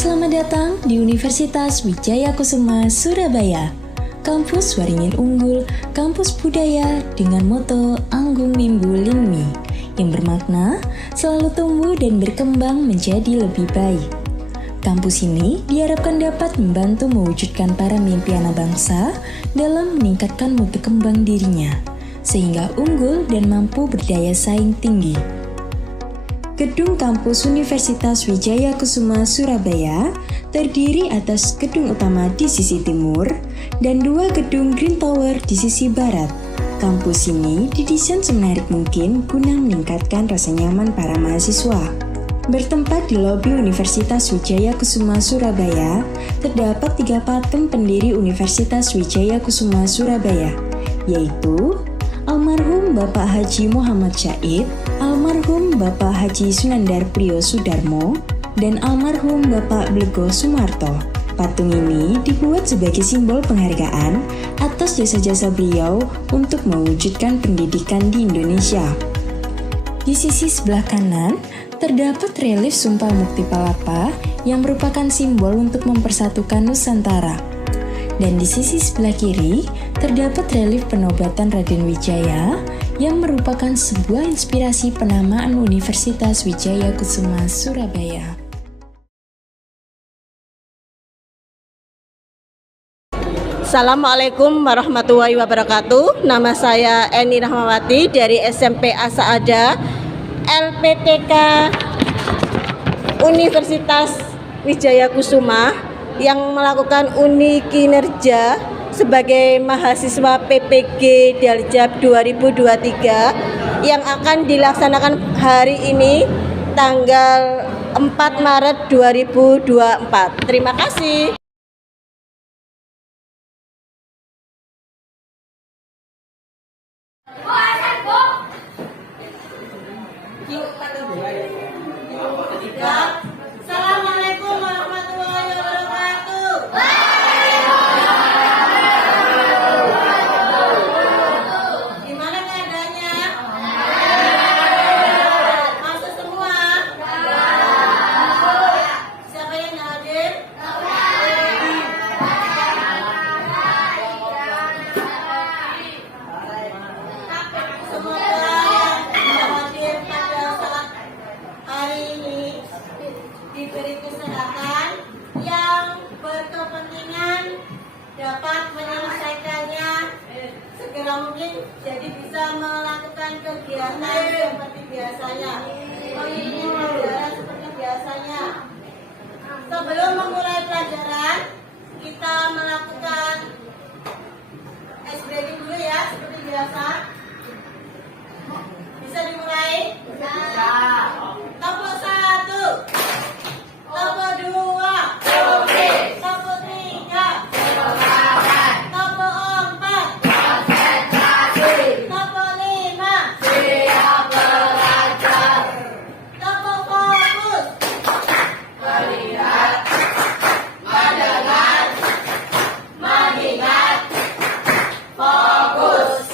Selamat datang di Universitas Wijaya Kusuma, Surabaya. Kampus Waringin Unggul, kampus budaya dengan moto Anggung Mimbu Lingmi, yang bermakna selalu tumbuh dan berkembang menjadi lebih baik. Kampus ini diharapkan dapat membantu mewujudkan para mimpi anak bangsa dalam meningkatkan mutu kembang dirinya, sehingga unggul dan mampu berdaya saing tinggi. Gedung kampus Universitas Wijaya Kusuma Surabaya terdiri atas gedung utama di sisi timur dan dua gedung Green Tower di sisi barat. Kampus ini didesain semenarik mungkin guna meningkatkan rasa nyaman para mahasiswa. Bertempat di lobi Universitas Wijaya Kusuma Surabaya, terdapat 3 patung pendiri Universitas Wijaya Kusuma Surabaya, yaitu almarhum Bapak Haji Muhammad Syaid, almarhum Bapak Haji Sunandar Priyo Sudarmo, dan almarhum Bapak Blego Sumarto. Patung ini dibuat sebagai simbol penghargaan atas jasa-jasa beliau untuk mewujudkan pendidikan di Indonesia. Di sisi sebelah kanan, terdapat relief Sumpah Mukti Palapa yang merupakan simbol untuk mempersatukan Nusantara. Dan di sisi sebelah kiri, terdapat relief penobatan Raden Wijaya yang merupakan sebuah inspirasi penamaan Universitas Wijaya Kusuma Surabaya. Assalamualaikum warahmatullahi wabarakatuh. Nama saya Eni Rahmawati dari SMP Asaada LPTK Universitas Wijaya Kusuma yang melakukan uni kinerja sebagai mahasiswa PPG Daljab 2023 yang akan dilaksanakan hari ini tanggal 4 Maret 2024. Terima kasih. Assalamualaikum warahmatullahi wabarakatuh. Gimana keadaannya? Masuk semua? Siapa yang hadir? Semoga yang hadir pada saat hari ini diberi kesehatan yang berkepentingan dapat menyelesaikannya segera mungkin, jadi bisa melakukan kegiatan seperti biasanya, mengikuti pelajaran seperti biasanya. Sebelum memulai pelajaran, kita melakukan ice breaking dulu ya, seperti biasa. Bisa dimulai? Bisa. Topo 1, topo 2, topo 3, topo 4, topo 5, topo fokus, melihat, mendengar, mengingat, fokus.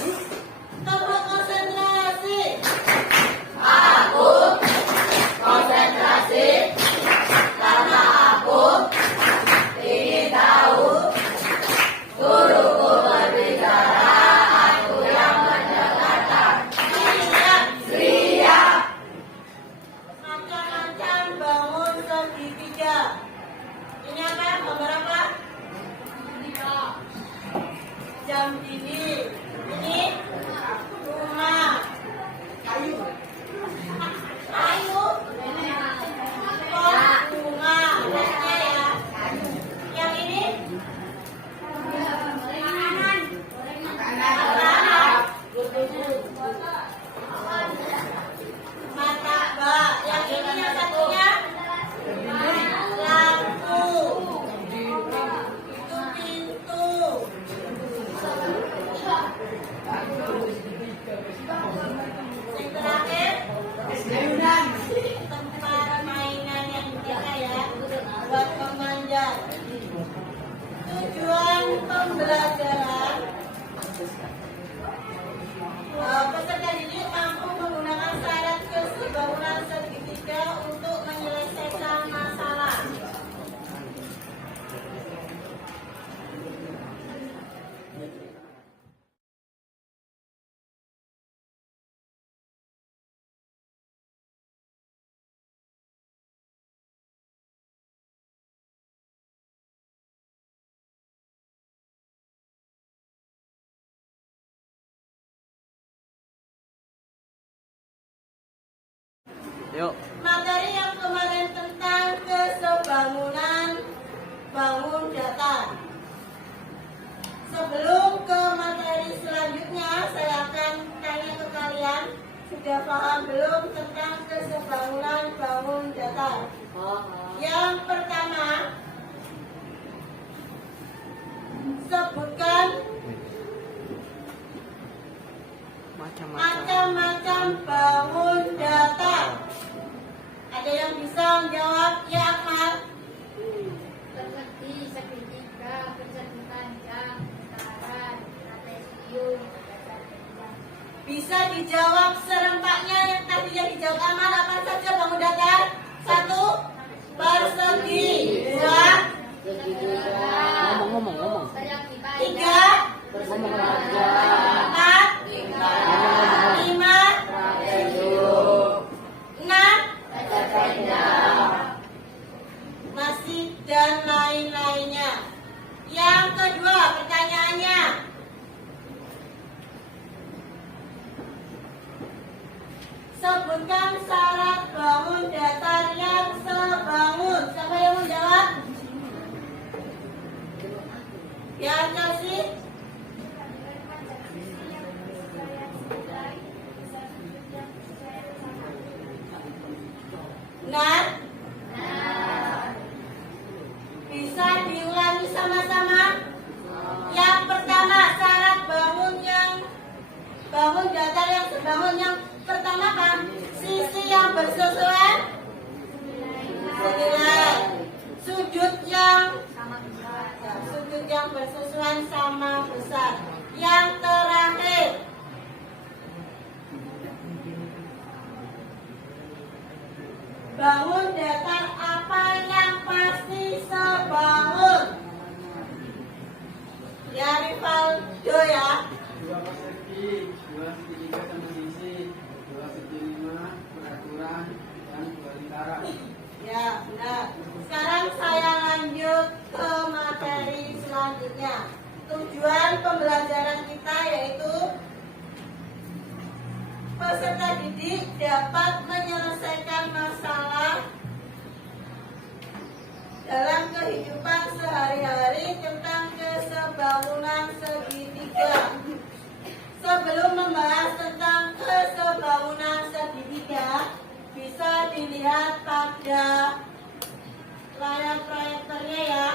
Yuk. Materi yang kemarin tentang kesebangunan bangun datar. Sebelum ke materi selanjutnya, saya akan tanya ke kalian, sudah paham belum tentang kesebangunan bangun datar? Yang pertama, sebutkan macam-macam bangun datar. Ada yang bisa menjawab? Ya, Akmal. Seperti segitiga, persegi panjang, lingkaran, trapesium, Bisa dijawab serempaknya yang tadinya dijawab Amal. Apa saja bangun datar? 1, persegi. 2, Ngomong. 3, 4, 5, 6, masih dan lain-lainnya. Yang kedua, pertanyaannya, sebutkan syarat bangun datar yang sebangun. Siapa yang menjawab? Ya, Chelsea. Nah, bisa diulangi sama-sama. Yang pertama, syarat bangun datar yang sebangun. Yang pertama apa? Sisi yang bersesuaian senilai. Sudut yang bersesuaian sama besar. Yang terakhir, bangun datar apa yang pasti sebangun? Ya, Rivaldo ya. 2 persegi, 2 segitiga sama sisi, 2 segi 5, peraturan, dan 2 lingkaran. Ya, benar. Sekarang saya lanjut ke materi selanjutnya. Tujuan pembelajaran kita yaitu peserta didik dapat menyelesaikan masalah dalam kehidupan sehari-hari tentang kesebangunan segitiga. Sebelum membahas tentang kesebangunan segitiga, bisa dilihat pada layar proyektornya ya.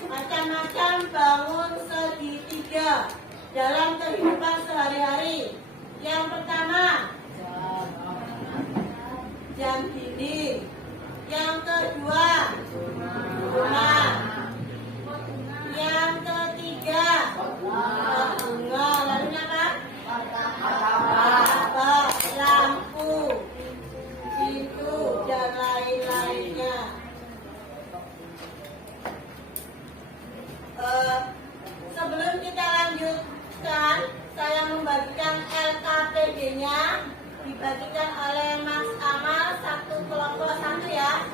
Macam-macam bangun segitiga dalam kehidupan sehari-hari. Yang pertama, jam dinding. Yang kedua, rumah. Yang ketiga, bunga. Lalu apa? Martabak, lampu, pintu, dan lain-lainnya. Sebelum kita lanjutkan, saya membagikan LKPD-nya, dibagikan oleh Mas Amal, satu kelompok satu ya.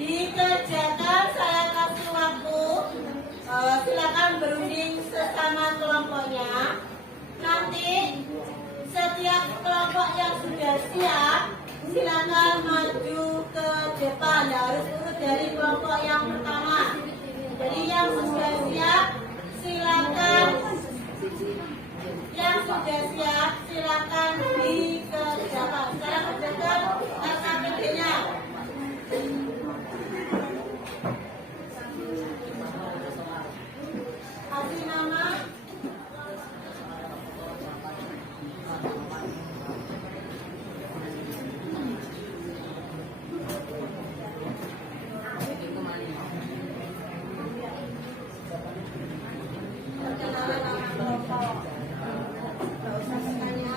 Dikerjakan, saya kasih waktu, silakan berunding sesama kelompoknya. Nanti setiap kelompok yang sudah siap, silakan maju ke depan. Harus urut dari kelompok yang pertama. Jadi yang sudah siap, silakan. Yang sudah siap, silakan dikerjakan. Sekarang kerjakan LKPD-nya. Kasih nama. Perkenalan nama kelompok. Nggak usah tanya.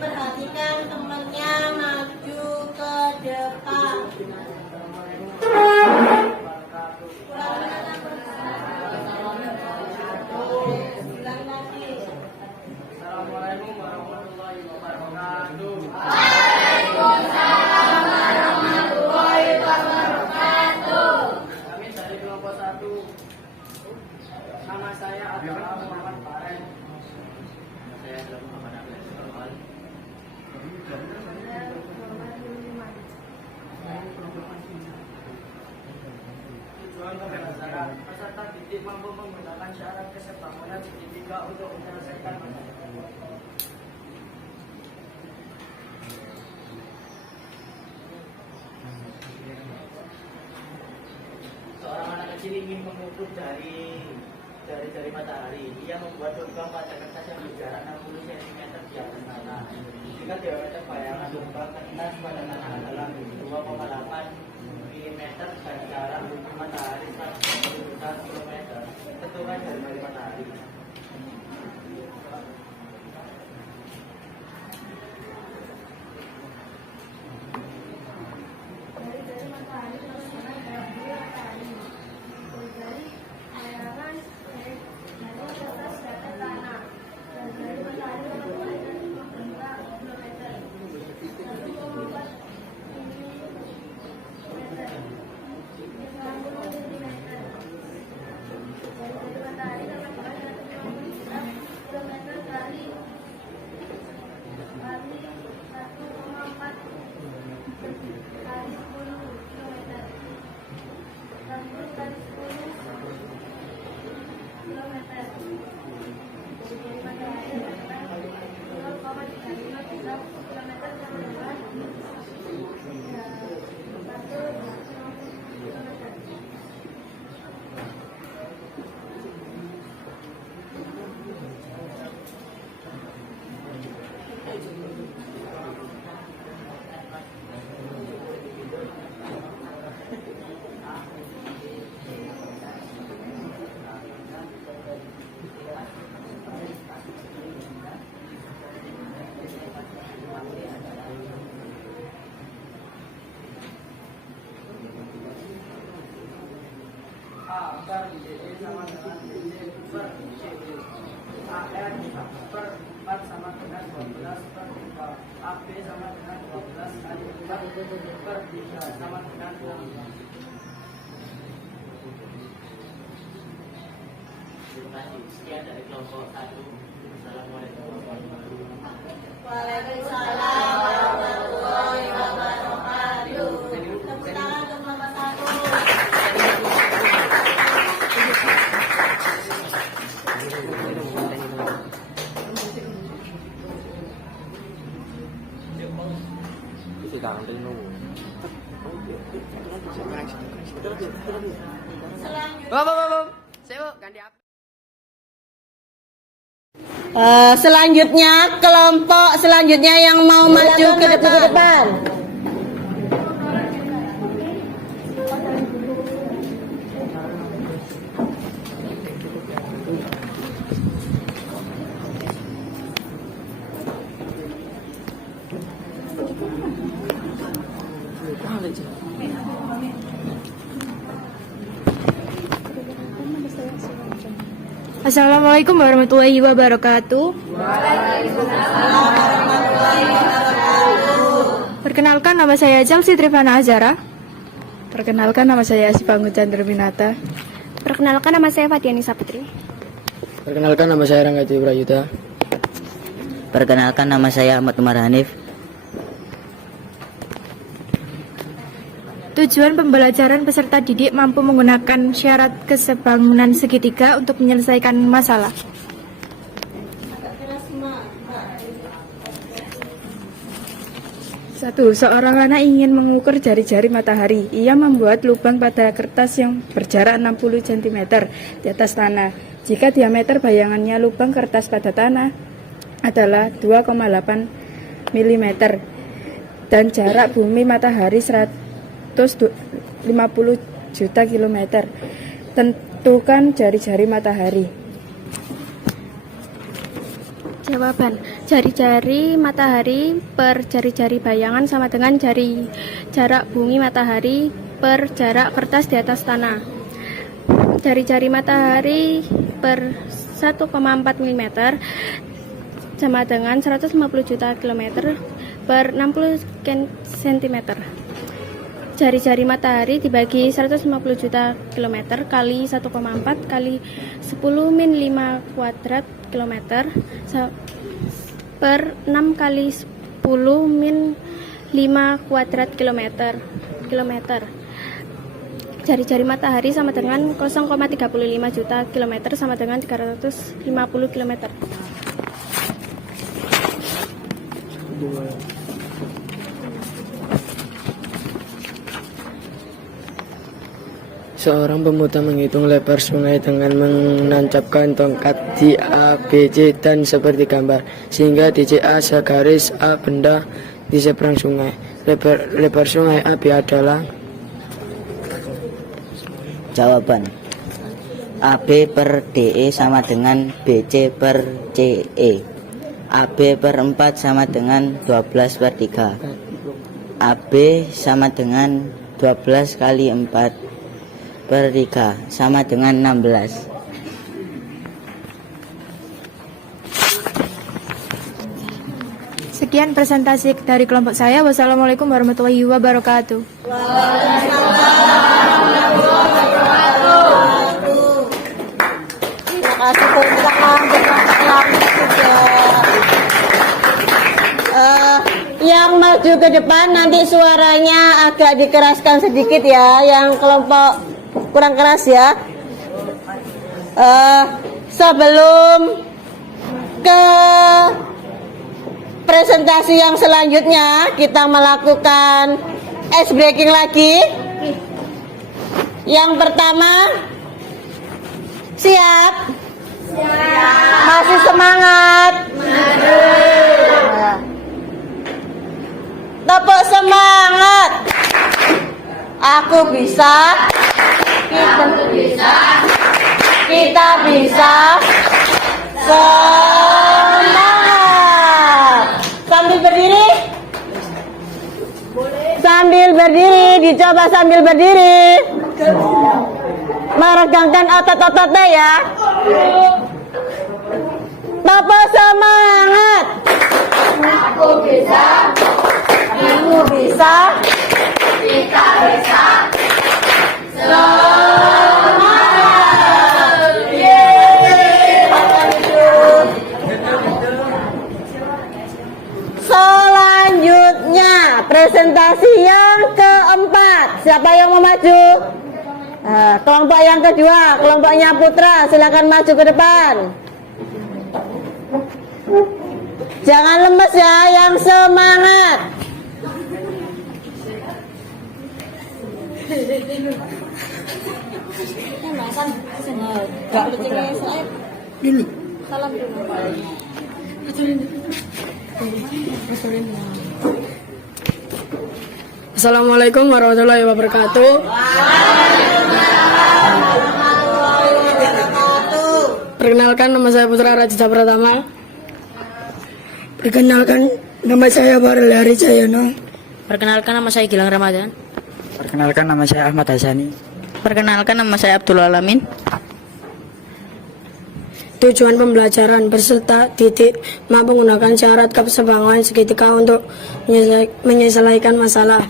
diperhatikan temannya maju ke depan. Ulang lagi. Assalamualaikum warahmatullahi wabarakatuh. Kami dari kelompok 1. Nama saya adalah Muhammad Farel. Saya adalah Muhammad Abdul Sulaiman. Tujuan pembelajaran, peserta didik mampu menggunakan syarat kesebangunan segitiga untuk menyelesaikan masalah. Seorang anak kecil ingin mengukur dari jari matahari. Ia membuat lubang pada kertas yang berjarak 60 cm di atas tanah. Jika diameter bayangan lubang kertas pada tanah adalah 2,8 mm dan jarak matahari 1 km, tentukan jari matahari. A per DC sama dengan DC per CD. AN per 4 sama dengan 12 per 3. AB sama dengan 12 kali 4 per 3 sama dengan 6. Terima kasih. Sekian dari kelompok 1. Assalamualaikum warahmatullahi wabarakatuh. Waalaikumsalam warahmatullahi wabarakatuh. Tepuk tangan untuk kelompok 1. Selanjutnya kelompok selanjutnya yang mau maju ke depan. Assalamualaikum warahmatullahi wabarakatuh. Perkenalkan, nama saya Chelsea Trivana Azara. Perkenalkan, nama saya Asifangu Chandra-Minata. Perkenalkan, nama saya Fatiani Saputri. Perkenalkan, nama saya Ranggati Prayuta. Perkenalkan, nama saya Ahmad Umar Hanif. Tujuan pembelajaran peserta didik mampu menggunakan syarat kesebangunan segitiga untuk menyelesaikan masalah. 1. Seorang anak ingin mengukur jari-jari matahari. Ia membuat lubang pada kertas yang berjarak 60 cm di atas tanah. Jika diameter bayangannya lubang kertas pada tanah adalah 2,8 mm dan jarak bumi matahari 150 juta kilometer. Tentukan jari-jari matahari. Jawaban. Jari-jari matahari per jari-jari bayangan sama dengan jarak bumi matahari per jarak kertas di atas tanah. Jari-jari matahari per 1,4 mm sama dengan 150 juta kilometer per 60 cm. Jari-jari matahari dibagi 150 juta kilometer kali 1,4 kali 10 min 5 kuadrat kilometer per 6 kali 10 min 5 kuadrat kilometer. Jari-jari matahari sama dengan 0,35 juta kilometer sama dengan 350 kilometer. Seorang pemuda menghitung lebar sungai dengan menancapkan tongkat di A, B, C, dan seperti gambar, sehingga di C A segaris A benda di seberang sungai. Lebar sungai AB adalah. Jawaban. AB per DE sama dengan BC per CE. AB per 4 sama dengan 12 per 3. AB sama dengan 12 kali 4 per 3 sama dengan 16. Sekian presentasi dari kelompok saya. Wassalamualaikum warahmatullahi wabarakatuh. Terima kasih teman-teman juga. Yang maju ke depan nanti suaranya agak dikeraskan sedikit ya, yang kelompok kurang keras ya. Sebelum ke presentasi yang selanjutnya, kita melakukan ice breaking lagi. Yang pertama, siap? Masih semangat? Tepuk semangat. Aku bisa. Kita bisa. Semangat. Sambil berdiri. Sambil berdiri, dicoba sambil berdiri. Meregangkan otot-ototnya ya. Tepuk semangat. Aku bisa. Kamu bisa. Kita bisa. Semangat. Selanjutnya presentasi yang keempat. Siapa yang mau maju? Kelompok yang kedua, kelompoknya Putra, silakan maju ke depan. Jangan lemes ya, yang semangat. Assalamualaikum warahmatullahi wabarakatuh. Perkenalkan, nama saya Putra Rajita Pratama. Perkenalkan, nama saya Barel Hari Cahyono. Perkenalkan, nama saya Gilang Ramadan. Perkenalkan, nama saya Ahmad Hasani. Perkenalkan, nama saya Abdul Alamin. Tujuan pembelajaran berserta titik menggunakan syarat keseimbangan seketika untuk menyelesaikan masalah.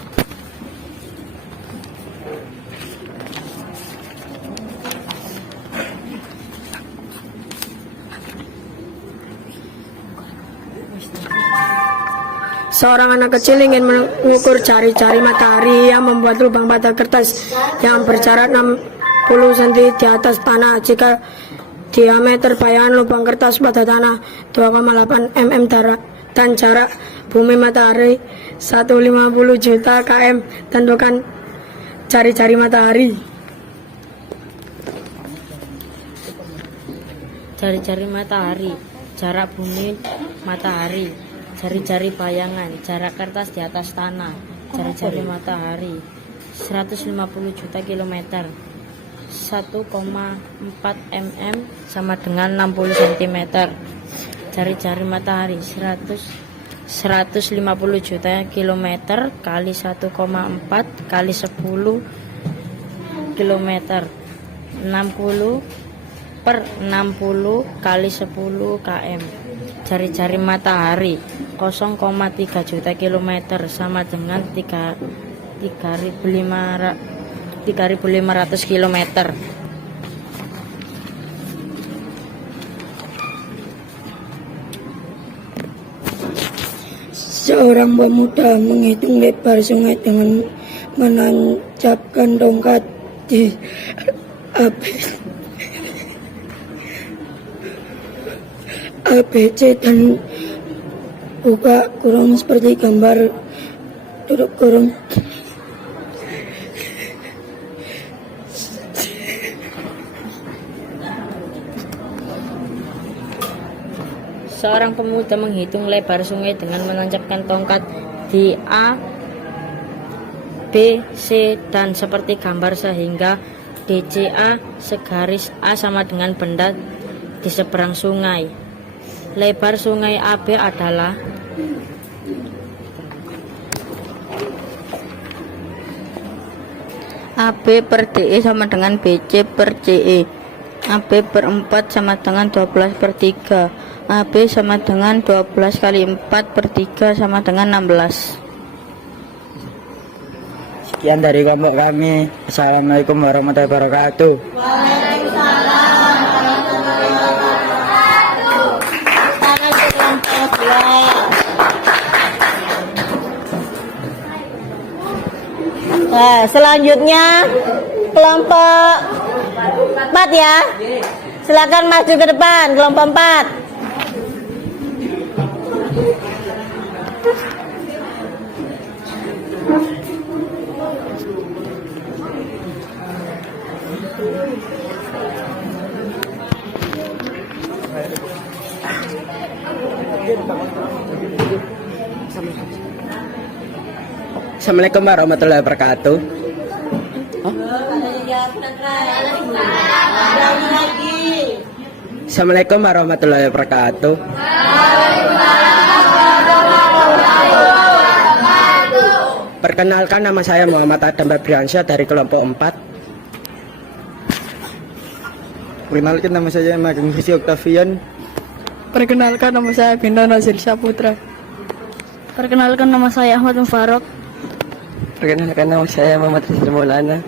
Seorang anak kecil ingin mengukur jari-jari matahari yang membuat lubang pada kertas yang berjarak 60 cm di atas tanah. Jika diameter bayangan lubang kertas pada tanah 2,8 mm dan jarak bumi matahari 150 juta km, tentukan jari-jari matahari. Jari-jari matahari, jarak bumi matahari, jari-jari bayangan, jarak kertas di atas tanah, jari-jari matahari 150 juta kilometer, 1,4 mm sama dengan 60 cm. Jari-jari matahari 150 juta kilometer kali 1,4 kali 10 kilometer 60 per 60 kali 10 km. Jari-jari matahari 0,3 juta kilometer sama dengan 3.500 kilometer. Seorang pemuda menghitung lebar sungai dengan menancapkan tongkat di ABC dan buka kurung seperti gambar tutup kurung. Seorang pemuda menghitung lebar sungai dengan menancapkan tongkat di A, B, C, dan seperti gambar sehingga DCA segaris A sama dengan benda di seberang sungai. Lebar sungai AB adalah AB per DE sama dengan BC per CE. AB per 4 sama dengan 12 per 3. AB sama dengan 12 kali 4 per 3 sama dengan 16. Sekian dari kelompok kami. Assalamualaikum warahmatullahi wabarakatuh. Nah, selanjutnya kelompok 4 ya. Silakan maju ke depan kelompok 4. Assalamualaikum warahmatullahi wabarakatuh. Assalamualaikum warahmatullahi wabarakatuh. Perkenalkan, nama saya Muhammad Adam Febriansyah dari kelompok 4. Perkenalkan, nama saya Mageng Rizky Octavian. Perkenalkan, nama saya Binda Nazir Saputra. Perkenalkan, nama saya Ahmad Mufarok. Perkenalkan, nama saya Muhammad Rizky Maulana.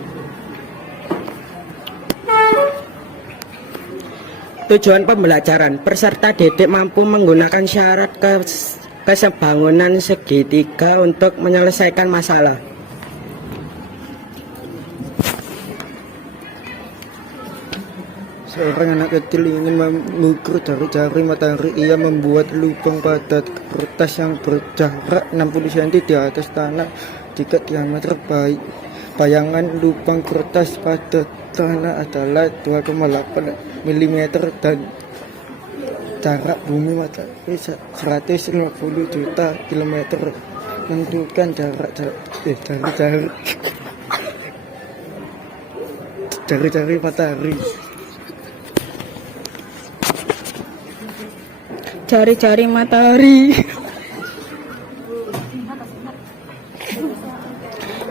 Tujuan pembelajaran, peserta didik mampu menggunakan syarat kesebangunan segitiga untuk menyelesaikan masalah. Seorang anak kecil ingin mengukur jari-jari matahari. Ia membuat lubang pada kertas yang berjarak 60 cm di atas tanah. Jika diameter bayangan lubang kertas pada tanah adalah 2,8 mm dan jarak bumi matahari 150 juta kilometer. Tentukan jari-jari matahari. Jari-jari matahari.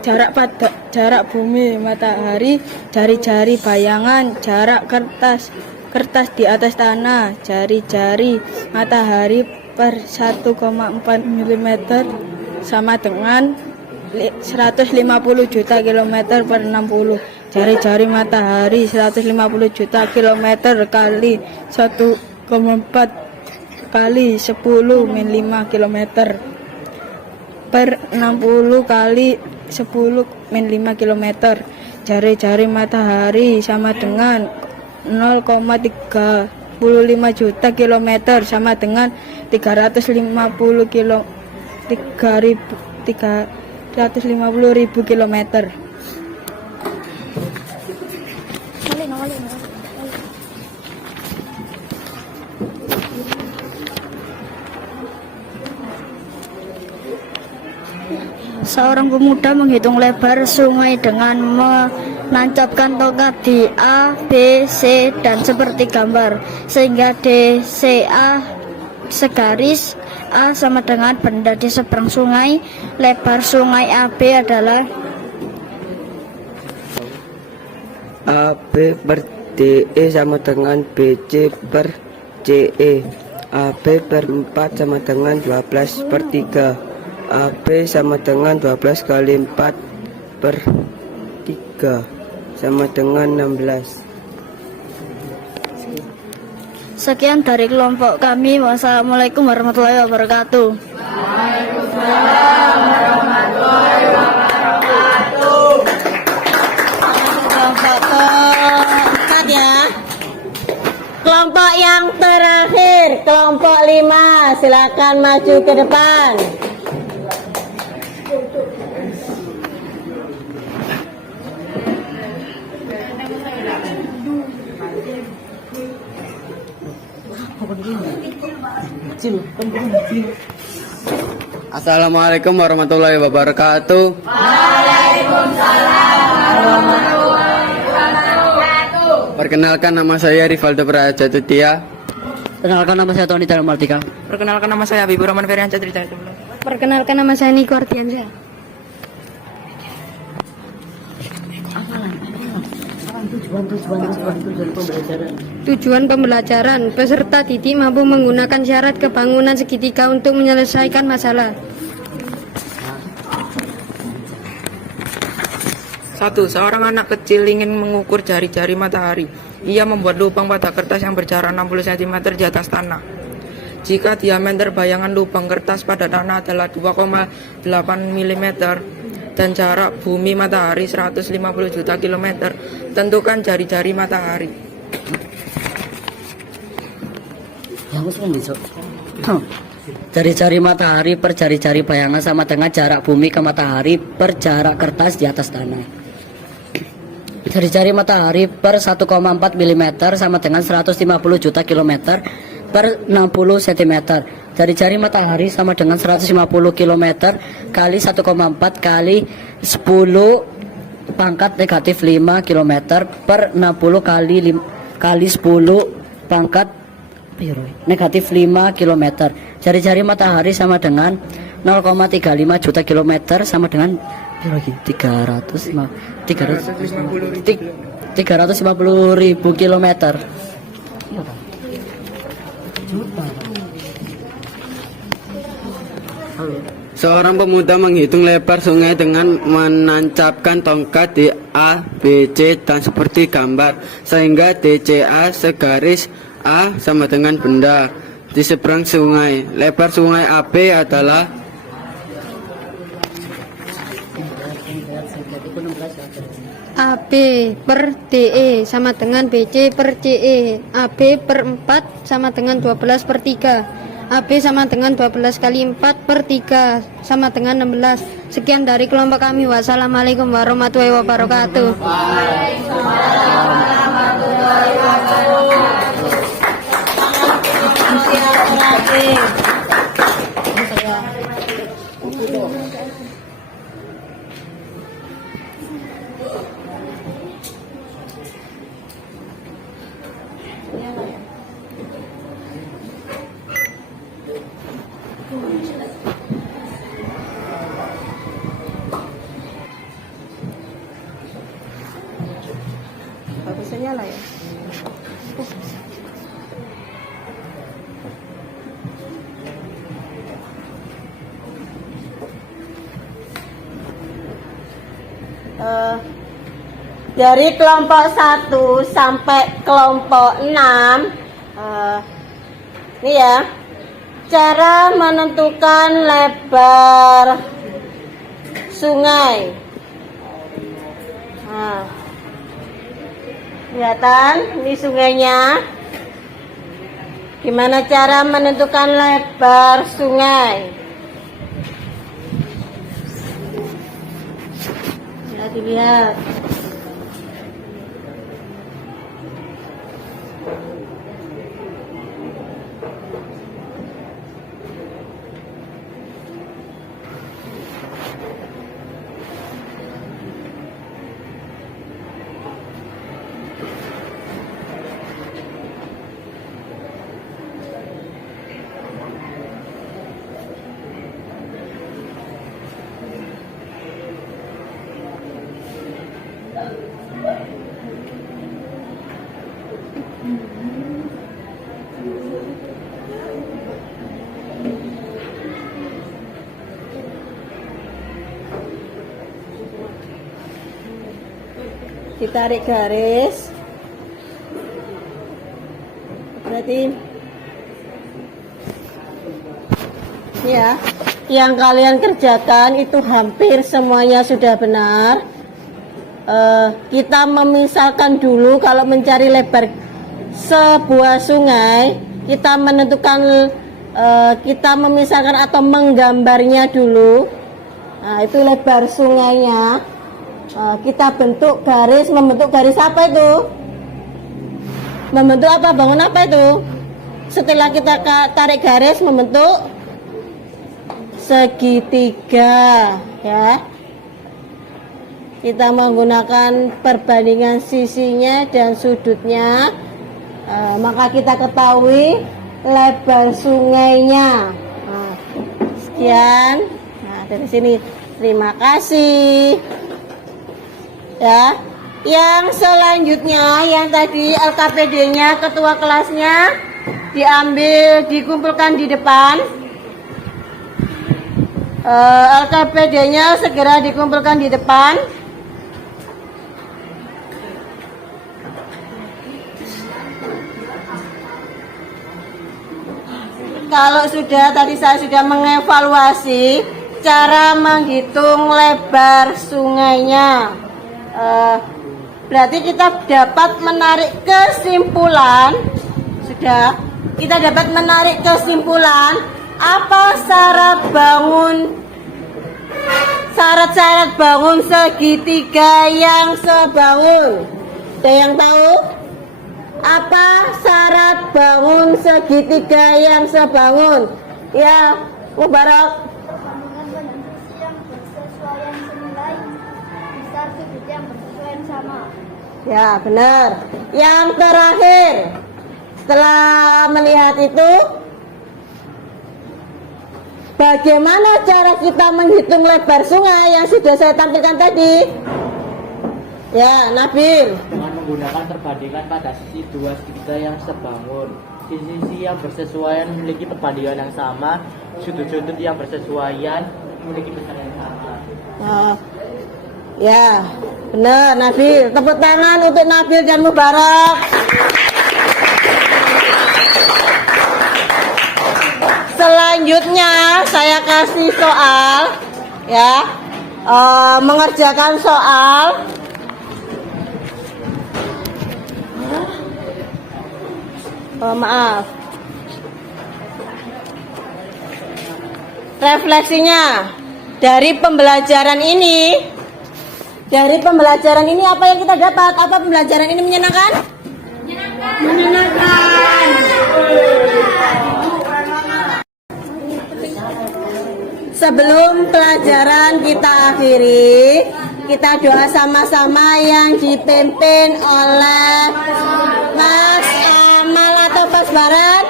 Jarak bumi matahari, jari-jari bayangan, jarak kertas di atas tanah, jari-jari matahari per 1,4 mm sama dengan 150 juta kilometer per 60. Jari-jari matahari 150 juta kilometer kali 1,4 kali 10 min 5 kilometer per 60 kali 10 min 5 kilometer. Jari-jari matahari sama dengan 0,35 juta kilometer sama dengan 350 ribu kilometer. Seorang pemuda menghitung lebar sungai dengan menancapkan tongkat di A, B, C, dan seperti gambar, sehingga DCA segaris. A sama dengan benda di seberang sungai. Lebar sungai AB adalah AB per DE sama dengan BC per CE. AB per 4 sama dengan 12 per 3. AB sama dengan 12 kali 4 per 3 sama dengan 16. Sekian dari kelompok kami. Wassalamualaikum warahmatullahi wabarakatuh. Waalaikumsalam warahmatullahi wabarakatuh. Kelompok keempat ya. Kelompok yang terakhir, kelompok 5, silakan maju ke depan. Assalamualaikum warahmatullahi wabarakatuh. Waalaikumsalam warahmatullahi wabarakatuh. Perkenalkan, nama saya Rivaldo Prajatutia. Perkenalkan, nama saya Tony Darmartika. Perkenalkan, nama saya Habibur Rahman Feriansyah Cerita. Perkenalkan, nama saya Niko Ardiansyah. Tujuan pembelajaran, peserta didik mampu menggunakan syarat kebangunan segitiga untuk menyelesaikan masalah. 1. Seorang anak kecil ingin mengukur jari-jari matahari. Ia membuat lubang pada kertas yang berjarak 60 cm di atas tanah. Jika diameter bayangan lubang kertas pada tanah adalah 2,8 mm dan jarak bumi matahari 150 juta kilometer, tentukan jari-jari matahari. Jari-jari matahari per jari-jari bayangan sama dengan jarak bumi ke matahari per jarak kertas di atas tanah. Jari-jari matahari per 1,4 mm sama dengan 150 juta kilometer per 60 cm. Jari-jari matahari sama dengan 150 km kali 1,4 kali 10 pangkat negatif 5 km per 60 kali 10 pangkat negatif 5 km. Jari-jari matahari sama dengan 0,35 juta kilometer sama dengan 350.000 kilometer. Seorang pemuda menghitung lebar sungai dengan menancapkan tongkat di A, B, C dan seperti gambar, sehingga DCA segaris A sama dengan benda di seberang sungai. Lebar sungai AB adalah AB per DE sama dengan BC per CE. AB per 4 sama dengan 12 per 3. AB sama dengan 12 kali 4 per 3 sama dengan 16. Sekian dari kelompok kami. Wassalamualaikum warahmatullahi wabarakatuh. Waalaikumsalam warahmatullahi wabarakatuh. Bagusnya nyala ya. Dari kelompok 1 sampai kelompok 6 ini ya, cara menentukan lebar sungai. Nah, kelihatan ini sungainya. Gimana cara menentukan lebar sungai? Ya, dilihat. ditarik garis. Berarti ya, yang kalian kerjakan itu hampir semuanya sudah benar. Kita memisahkan dulu. Kalau mencari lebar sebuah sungai, kita menentukan, kita memisahkan atau menggambarnya dulu. Nah, itu lebar sungainya. Kita bentuk garis. Membentuk garis apa itu? Membentuk apa? Bangun apa itu? Setelah kita tarik garis, membentuk segitiga, ya. Kita menggunakan perbandingan sisinya dan sudutnya, maka kita ketahui lebar sungainya. Nah, sekian. Nah, dari sini terima kasih. Ya, yang selanjutnya, yang tadi LKPD-nya ketua kelasnya diambil, dikumpulkan di depan. LKPD-nya segera dikumpulkan di depan. Kalau sudah, tadi saya sudah mengevaluasi cara menghitung lebar sungainya. Berarti kita dapat menarik kesimpulan. Sudah, kita dapat menarik kesimpulan apa syarat-syarat bangun segitiga yang sebangun. Ada yang tahu? Apa syarat bangun segitiga yang sebangun? Ya, Mubarak. Sambungan kondisi yang bersesuaian senilai besar sudut yang bersesuaian sama. Ya, benar. Yang terakhir, setelah melihat itu, bagaimana cara kita menghitung lebar sungai yang sudah saya tampilkan tadi? Ya, Nabil. Dengan menggunakan perbandingan pada sisi dua segitiga yang sebangun. Sisi-sisi yang bersesuaian memiliki perbandingan yang sama, sudut-sudut yang bersesuaian memiliki besar yang sama. Ya, benar, Nabil. Tepuk tangan untuk Nabil dan Mubarak. Selanjutnya saya kasih soal, ya, mengerjakan soal. Maaf. Refleksinya dari pembelajaran ini. Dari pembelajaran ini apa yang kita dapat? Apa pembelajaran ini menyenangkan? Menyenangkan. Sebelum pelajaran kita akhiri, kita doa sama-sama yang dipimpin oleh Mas Amal atau Mas Barat.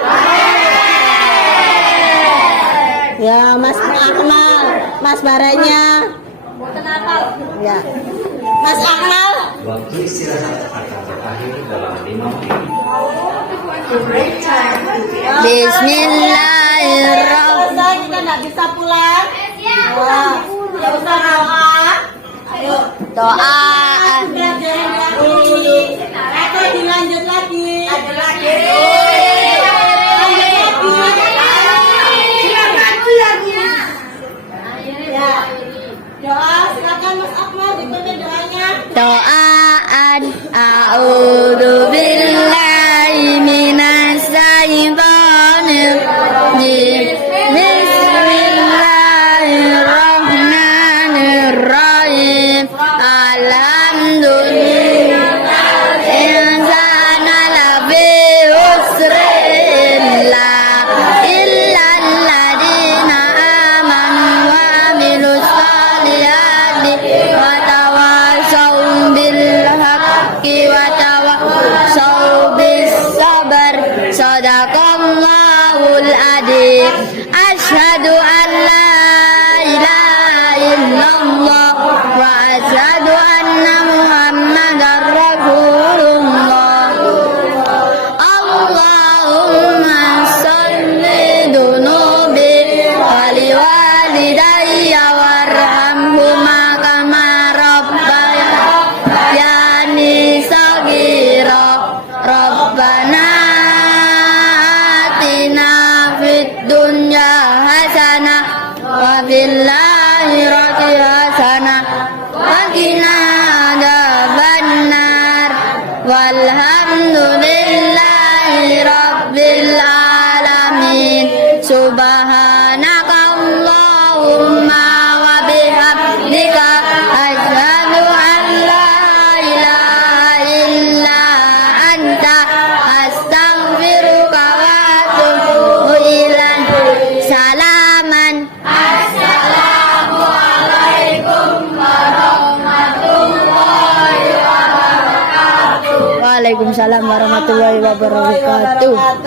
Ya, Mas Akmal, Mas Baratnya. Ya, Mas Akmal. Waktu istirahat akan berakhir dalam 5 menit. Bismillahirrahmanirrahim. Selesai, kita nggak bisa pulang. Ya usah doa. Ayo doa. Pelajaran lagi. Atau dilanjut lagi. Lanjut lagi. Ya. Doa, silakan Mas Akmal dipimpin doanya. Doaan a'udzu billahi minas syaitonir rajim. Bismillahirrahmanirrahim. Alhamdulillah insana lafi usrin illal ladina amanu wa amilus solihati wa tawassaw bil haqqi wa tawassaw wa fil akhirati hasanah wa qina adzabannar. Walhamdulillahi rabbil alamin. Subhanakallahumma wa bihamdika asyhadu an la ilaha illa anta astaghfiruka wa atubu ilaik. Salaman. Assalamualaikum warahmatullahi wabarakatuh. Waalaikumsalam warahmatullahi wabarakatuh.